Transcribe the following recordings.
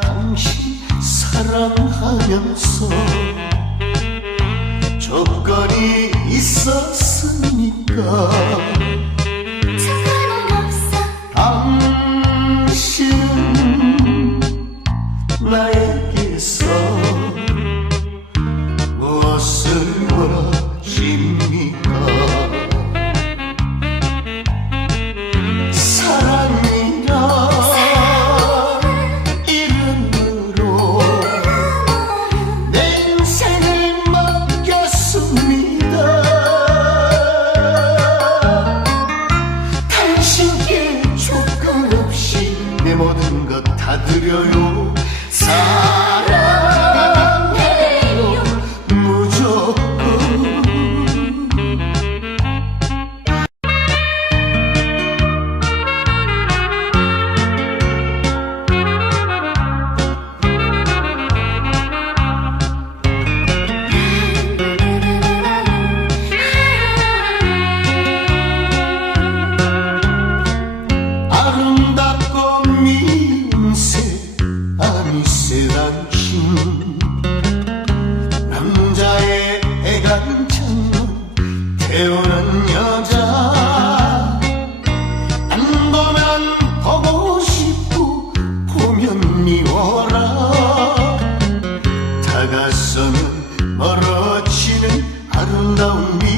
당신 사랑하면서 조건이 있었으니까. down me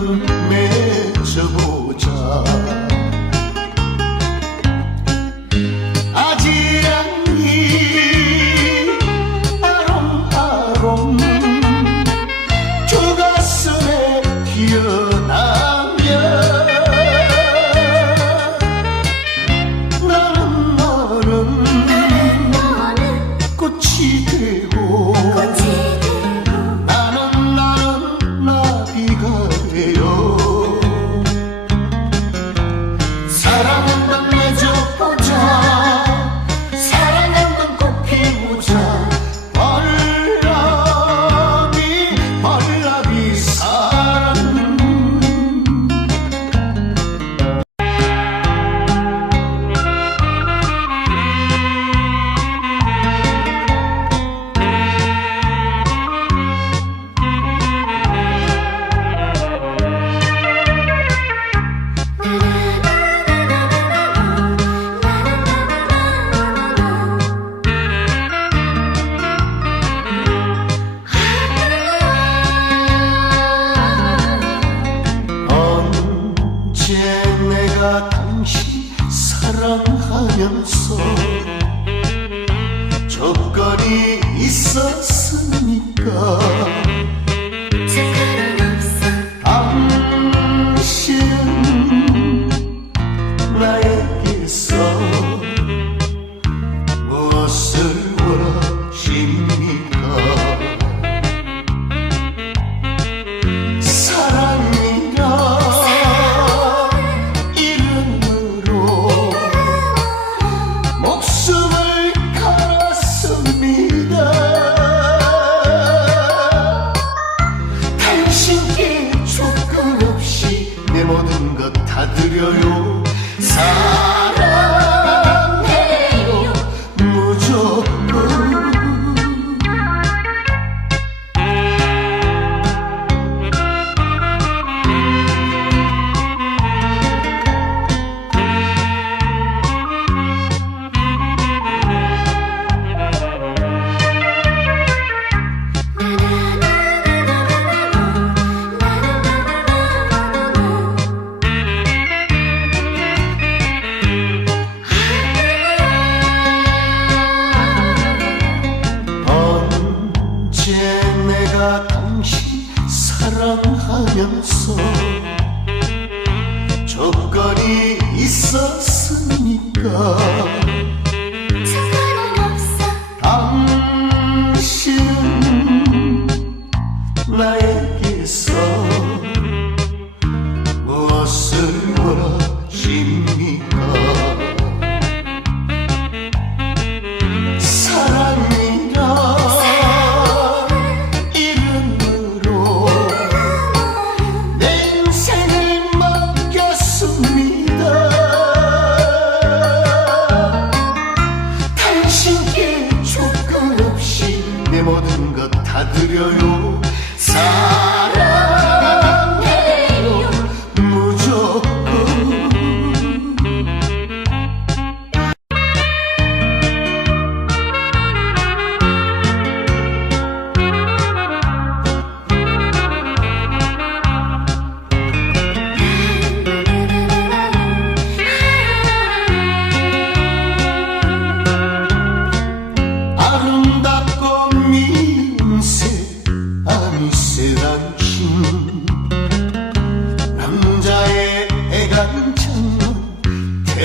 me.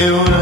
Eu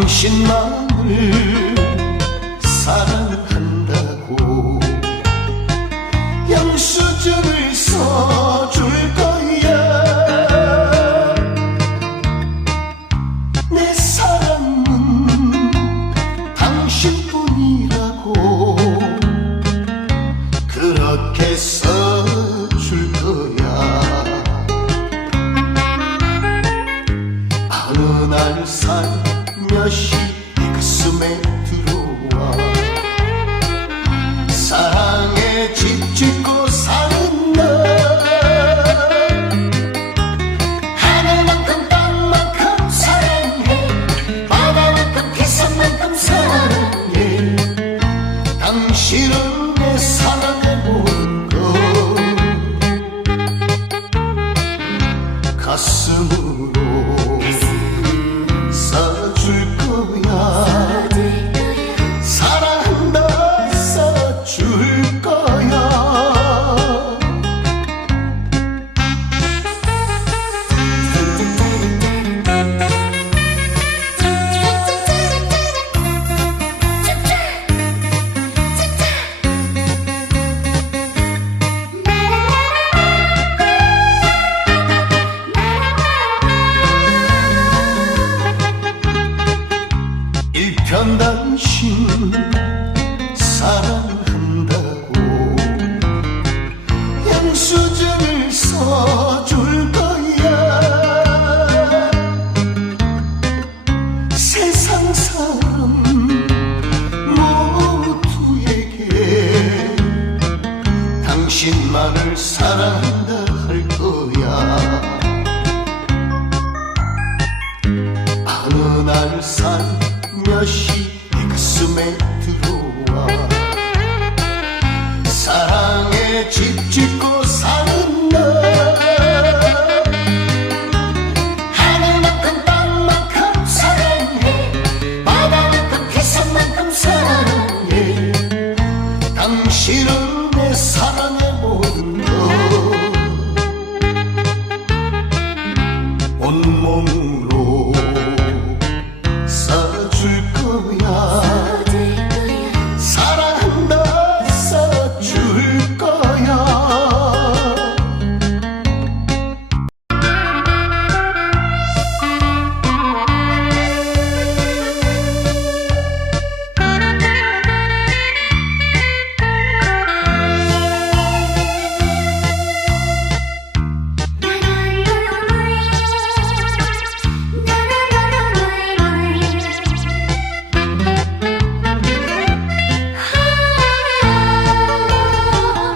당신만을 mekanda